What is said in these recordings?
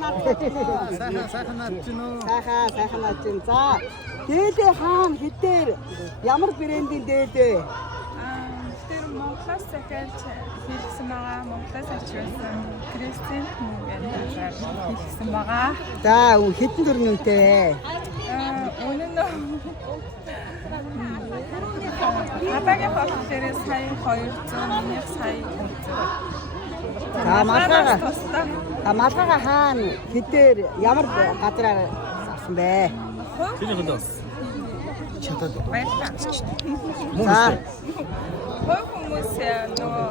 Сайхан наадчихна уу? Сайхан наадчихна. За, дээлээ хаана хитээр ямар брендийн дээлээ? Тэр Монголоос захиалж хийсэн байгаа. Монголоос ачаалсан Кристин гэдэг хийсэн байгаа. За, хэдэн төгрөгийн үнэтэй? Үнэн нь Хатагийн болохоор сая 200, сая 300. Малгайгаа хаана хитээр ямар газраар авсан бэ? Чиний хөндөө. Чатад. За. Хүмүүс нөгөө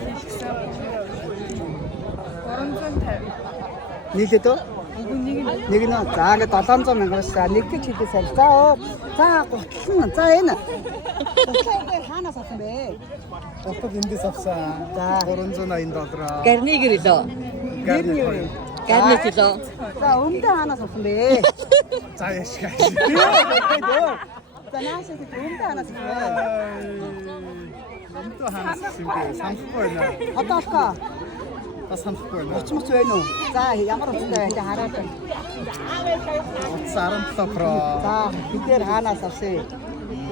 хийсэн 350. Нийлээд үү? Нэг нь за ингээд 700 мянгаас нэг гэж хэлээс авсан. За гутал нь. За энэ. Гутлаа хаанаас авсан бэ? Гутал эндээс авсан. За $380. Гарнигэр лөө. Гарниг лөө. За өмдөө хаанаас авсан бэ? За яшгаа. За наашаа өмдөө хаанаас авсан бэ? Өмдөө хаанаас авсан бэ? Санахгүй байна. Одоо алхаа. Бас санахгүй байна. Очмоч байна уу? За ямар утгатай вэ? Хараад байна. Утас 17 Pro. За хитээр хаанаас авсан?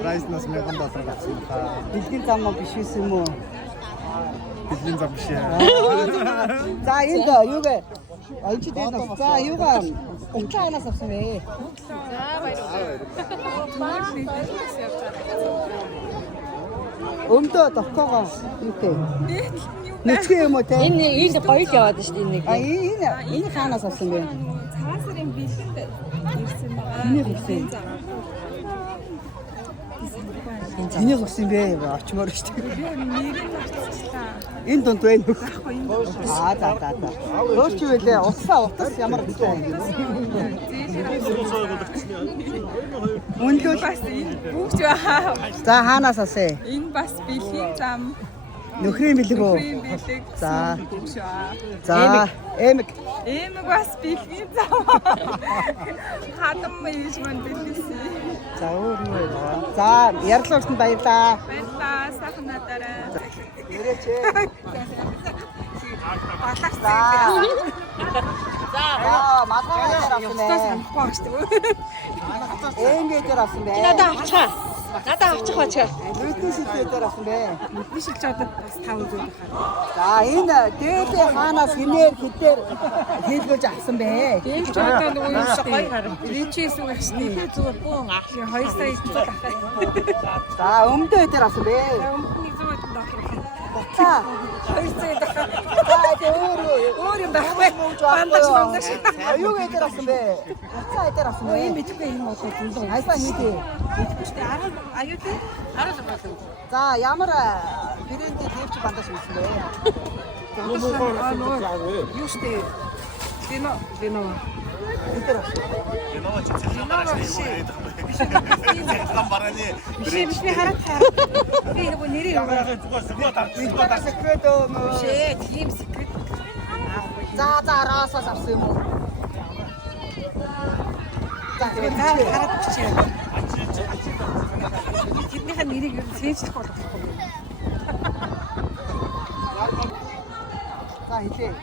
Прайснаас $1000 авсан та. Дэлхийн зам мөн биш юм уу? Дэлхийн зам биш. За энд юу гэ? Альч дээр нас. За юугаа? Утлаа хаанаас авсан бэ? Өмдөө тохкоогоо юу гэ? Нэцгээ юм уу те? Энэ гоёл яваад шүү дээ нэг. Энэ хаанаас авсан бэ? Цагаан сарын бэлэнд ирсэн байгаа. Энийг авсан. Энийг авсан бэ? Очмоор шүү дээ. Нэрийг авчихлаа. Энэ дунд байна уу? За. Өөрч юу вэ? Утас ямар утастай юм бэ? Үнэхээр Бас энэ бүгд яа. за хаанаас авсан? Энэ бас бэлгийн зам. Нөхрийн бэлэг үү? Бэлэг. За. Бүгшаа. За, эмэг. Эмэг бас бэлгийн зам. Хадам ийж мань бэлээсэн. За, өөр юу вэ? За, ярилцлаганд баярлаа. Баярлалаа. Сайхан надаарай. Ирээч. За. За, малгайгаар авсан бэ? Санахгүй шүү дээ. Эмгээр авсан бэ? Надаа авчихаа. Надаа авчих бачаа. Нүдний шилдээр авсан бэ? Бидний шилж одоо бас 500 байна. За, энэ дээлээ хаанаас хинээр хитээр хийлгэж авсан бэ? Дээлж одоо нөгөө юм шиг ричээс үг шүү дээ. Зүгээр бүүн ах 2 сая зүйл авах. За, өмдөө дээр авсан бэ? Өмнөний зүгээр доохор. За, 2 сая дахиад. за, Өөр юм байхгүй. Бандаж. юу гэдэг авсан бэ? За, дээр авсан бэ? Ийм мэдхгүй юм уу гэдэг. Айсаа хийдээ. Аюутай. За, ямар брендийн дэвч бандаж хийсэн бэ? Юу штэ. Вино. Эдгээр авсан. Биш хараад. Би нөгөө нэрийг Эдгээр секрет үү? шээ. Тийм секрет. За, раасаас авсан юм уу? За, тэгээд Хараад бичээ. Тэднийхээ нэрийг юу цээжлэх болохгүй. за хэлээ.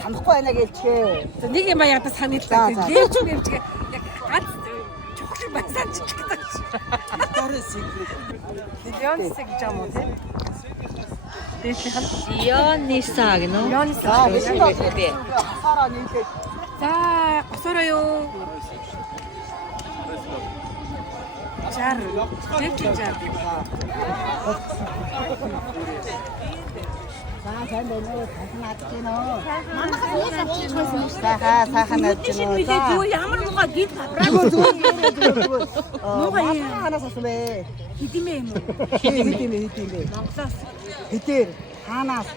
Санахгүй байна гэлчээ. Нэг юм ядаа санууллаа. За. Дээвч мэрчгээ яг ганц чухал байсан ч гэдэг. Леонисэг гэж юм уу тийм? Леониса гэнэ үү? За, биш үү? Хасаараа нийлээд. За, госороо юу? Жар. Дэвчэн жар. За, сайн байна уу? Сайхан наадчихэв нөө. Сайхан наадчихэв нөө. За, Ямар нугаа гид зүгээр. Нугаа хаанаас авсан бэ? хидимээ юм уу? Хэдиймээ. Монголоос Хитээр хаанаас?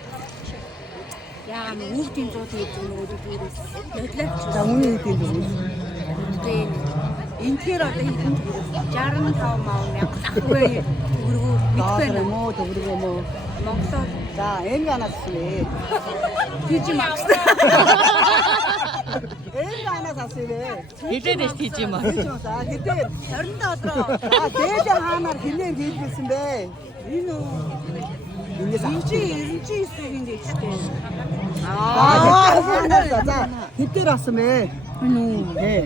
яагаад үүдийн зууд гэдэг юм уу дээрээс ядлаач. За, үнэ хэдийм бэ? Тийм. Энтгээр одоо хэдэн 65 мянга үгүй төгрөгөө Доолар мэдгүй юм уу? Төгрөг юм уу? Монголоор За, энэ ганаас авсан бэ? тийж магс. Энэ ганаас авсан бэ? Хилээд ич тийж юм аа. За, хитээр 27. За, дээд хаанаар хинээр хийлгэсэн бэ? Энэ үү? Эндээс авч. 99-ийн дэжтэй. За хэд дээр авсан бэ? Ээ.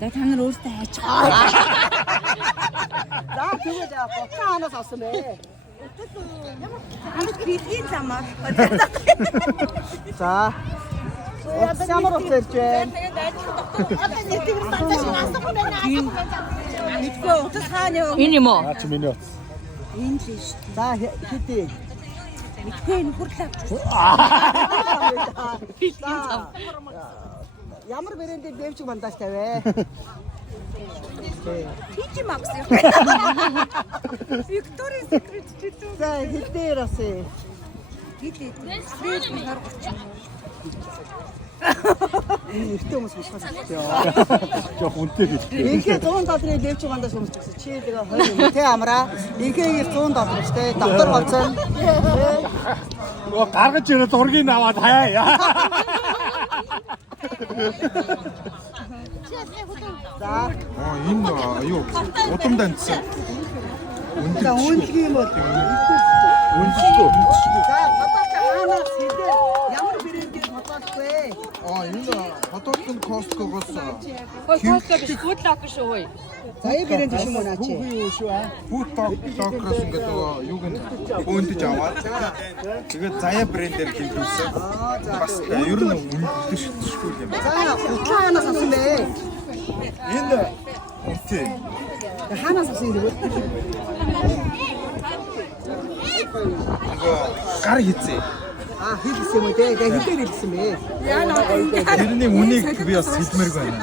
За та нар өөртөө хайж байгаа. За тэгвэл боцоноос авсан бэ? Хамт бэлгийн замаар. За. Ямар утсаарч байна? Мэдгүй утас хаана яв. Энэ юм уу? Чи миний утас. Энэ л шүү. За хэдий. Мэдгүй энэ хурлаа. Ямар брэндээр дэвчиг бандаж тавиа? Тийч макс яа. Victoria's Secret ч гэдэг. За хэдээр авсан? Хэд Fred 20 30. Энэ ихтэй хүмүүс босгож байна. Жох үнэтэй дээ. Инхээ $100 дэвчиг бандаж өмсчихсэн. Чи тэгээ 20 тэ амраа. Инхээ $100 штэ. Доктор гоцсон. Нөгөө гаргаж ирээд зургийг аваад хаяа. За. Энэ юу? Удам данцсан. За үнэлгээ юм бол. Үнэлгээ. За бодолтой хаанаас хэдээ ямар брэндээр бодлохгүй. Энэ хотын Costco-гоос Хөөе, гүтлак шүү хөөе. За энэ брэнд шиг мөн ачи. Food Talk-роос ингээд юуг нь бөөндөж аваад тэгээд заяа брендээр хийлгүүлсэн. Бас ер нь үнэтэй шүтшгүй юм. За хаанаас авсан бэ? Энэ үнэтэй. Хаанаас авсан юм бэ? Гар хийцээ. Хийлсэн юм үү? Тэгээ хэдээр хийлсэн бэ? Тэрний үнийг би бас хэлмээрг байна.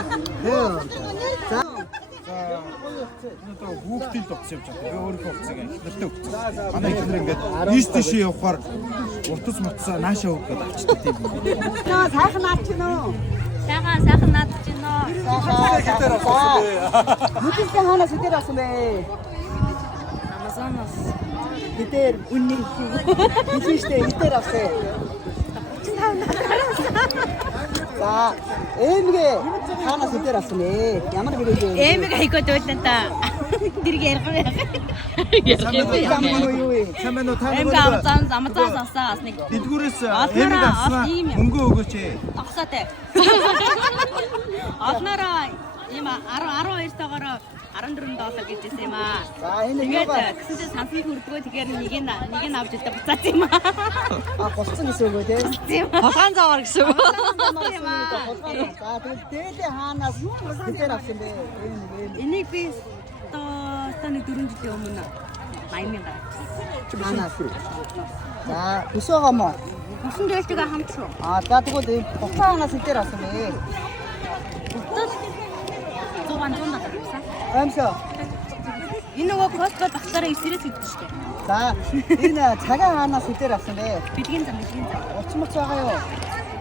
За. Одоо хүүхдийн тогтсон юм чинь. Би өөрийнхөө хувцсыг эхнэртэй өгсөн. Манай эхнэр ингээд ийш тийшээ явахаар утас мутсаа наашаа өгөхөд авчдаг тийм юм. Наа сайхан наад чинь үү? Сайхан над чинь нөө. Хэдээр авсан бэ? Хэдээр хаанаас хэдээр авсан бэ? Amazon-оос. Хэдээр үнэн хийжтэй хэдээр авсан? За эмгээ хаанаас хэдээр авсан бэ? Ямар бэрэг вэ? Эмэг хайгод байлаа та. Тэрийг ярих юм яа. Зам юу вэ? Сайн байна уу? Та Эмэг Amazon-оос авсан нэг Эдгүүрээс Олноороо эмэг авснаа ийм юм. мөнгө өгөөч ээ. тогсоотой. Олноороо ийм 12 тоогоор $14 гэж хэлсэн юм аа. За энэ Тэгээд юугаа гэсэнтэй сансыг хүрдгөө тэгэхээр нэг нь авч идэх буцаад юм аа. болцсон гэсэн үг үү те? Тийм. Хохаан завар гэсэн үг. За тэгэл дээлээ хаанаас хэдээр авсан бэ? Энийг би таны 4 жилийн өмнө 80,000 гаргасан. Хаанаас? За өсөөгөө мó. Усан дээлтэйгээ хамт шүү. За тэгвэл энэ хаанаас хэдээр авсан бэ? Утас 100 гаргасан. Амсаа. Энэ нөгөө Costco багтаараа 9-ээс идэх шүү дээ. За энэ цагаан хаанаас хэдээр авсан бэ? Бэлгийн зам. Уцмц байгаа юу?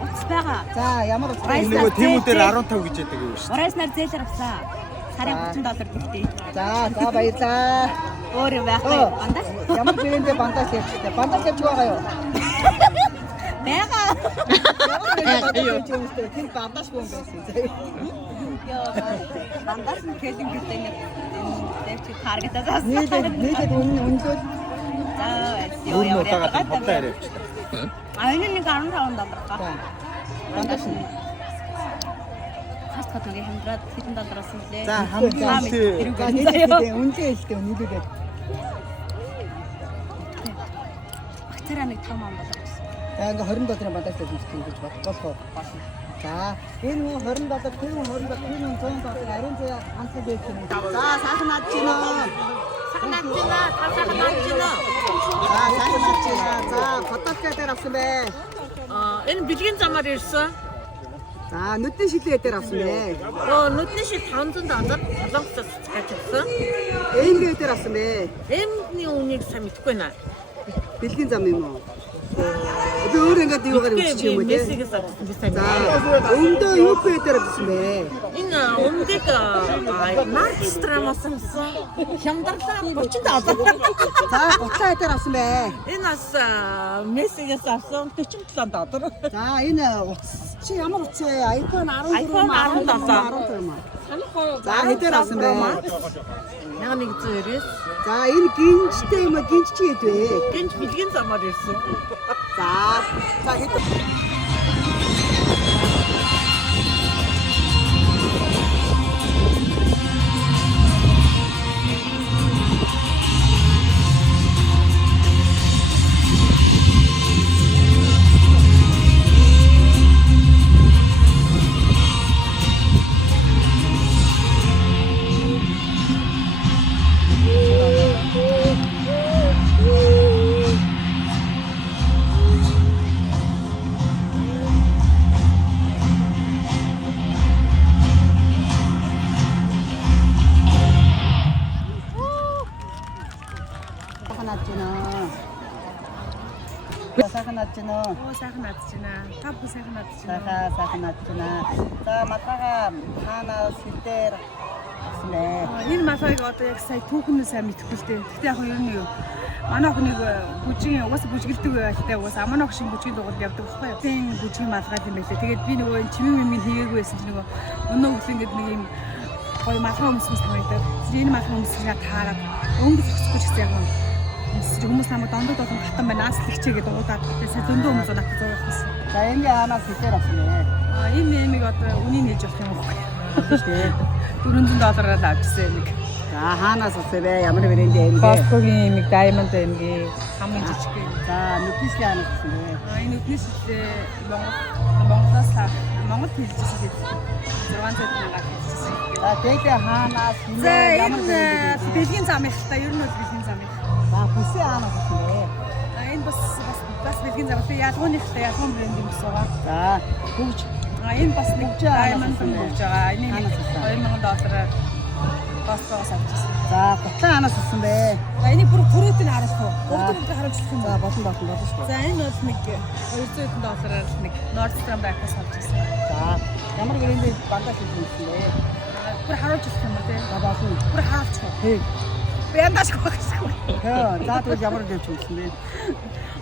Утас байгаа. За ямар уцмц? Rice Нөгөө nar тэмүүдээр зээл. 15 гэж яддаг юм шүү. Урайснаар зээлэр авсан. Сарын $30 гэхдээ. За баярлаа. Өөр юм байхгүй. Андаа. Ямар брэндээ бандаж явчихсан? Бандаж явж байгаа юу? Бага. Тэр бандаж бом байсан. Бандаас нь кэлэн гэдэг нэг дэвчи таргатаас. Нийлээд үнэлэл Яа, яа. Хотлоо яриавч. Энэ нэг $15 га. бандаж. Хасгад нэг $100 хэдэн доллараас нь лээ. За хамгийн үнэтэй үнэлгээ хэлдэг нийлээд. Багцаараа нэг $5 болсон. За ингээ $20 бандаж тавьчихсан гэж бодлоо. За энэ хүн $20, тэр хүн $20, тэр хүн $100 ариун заяа хамтдаа байх юм. За сайхан над чинь аа. Сайхан над чинь аа. За сайхан над чинь аа. За фотокаа дээр авсан бэ. Энэ бэлгийн замаар ирсэн. За нүдний шилээ дээр авсан бэ. Нүдний шил $500 солонгосоос гачсан. Эмгээ дээр авсан бэ. Эмний үнийг сайн мэдэхгүй байна. Бэлгийн зам юм уу? Би өөр ингээд юугаар үсчих юм уу те. Мессигээс авсан би сайн. За өмдөө юу дээр авсан бэ. Энэ өмдөг Маркстрамаас авсан. Хямдарлаа $30. За готлаа дээр авсан бэ. Энэ бас мессигээс авсан $47. За энэ утас чи ямар утас вэ? iPhone 14 iPhone 17. 17. За хэдээр авсан бэ? 1190. За энэ гинжтэй юм уу? Гинж чи хэд вэ? Гинж бэлгийн замаар ирсэн. За хэд сайхан надчихна. Оо сайхан надчихна. Та бүхэн сайхан надчихна. Сайхан надчихна. За матага хаанаас хитээр авсан бэ? Энэ малгайг одоо яг сая түүхэн сайн мэдэхгүй л дээ. Гэхдээ яг ер нь юу манай охиныг бүжгийн угаасаа бүжгэлдэг байхтай угаасаа манай охин шин бүжгийн дугуйд явдаг байхгүй юу? Тийм бүжгийн малгай юм байлээ. Тэгээд би нөгөө чимээ мэмийн хийгээгүй байсан чинь нөгөө өнөө өглөө ингээд нэг юм гоё малгай өмсмөс тавьдаг. Энэ малгай өмсгөө таараад өнгө зөксөж гэсэн юм. Хүмүүс намайг дондод болон хатан байна. Ааслэгчээ гэдэг уудаад त्यसээ зөндөө хүмүүс надад зовох гэсэн. За энэ хаанаас хитээр авсан бэ? Энэ нэмийг одоо үнийн нээж болох юм уу? $400-аар авчихсан нэг. За хаанаас авсан бэ? Ямар брэндээ юм бэ? Costco-гийн нэг Diamond эмгээ хамгийн жижиг юм. За нүднийсээ хаанаас авсан бэ? Энэ нүднийсээ Монголоос Монгол хэлжсэн гэдэг. 600 мянгаар хэлжсэн. За тэгээ хаанаас За энэ бэлгийн зам их та ер нь бол бэлгийн зам их. За бүсээ хаанаас авсан бэ? Энэ бас бэлгийн зам. Би ялгууныхтай ялгуун брэнд юм байгаа. За хөгж. Энэ бас нэг Diamond юм болж байгаа. Энэ $2,000 Costco-оос авчихсан. За гутлаа хаанаас авсан бэ? За энийг бүр түрүүт нь харуулах уу? Бүгд харуулчих юм. За болно шүү. За энэ бол нэг $200-аар нэг Nordstrom Rack-аас авчихсан. За ямар брэндээ бандаж хийсэн бэ? Бүр харуулчих юм уу те? За болно. Бүр харуулчих. Хээ. Бяндаж гоохсон. За тэгвэл ямар дэвч хийсэн бэ?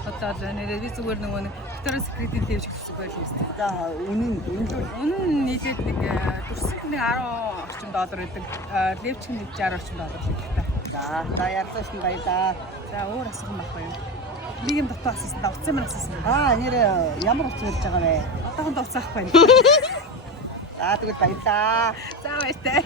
Одоо нэрээ би зүгээр нөгөө нэг Victoria's Secret-ийн дэвж гэсэн үг байл юм. За үнэн Нийлээд нэг дүрсэнд нэг $10 байдаг. Левч нэг $60 байдаг. За ярьсан шин баялаа. За өөр асуулт байхгүй юу? Нэг юм дотоо асуусан, уцсан мань асуусан. Нэр ямар уц ярьж байгаа вэ? Одоохондоо уцаахгүй байна. За тэгвэл баялаа. За баяртай.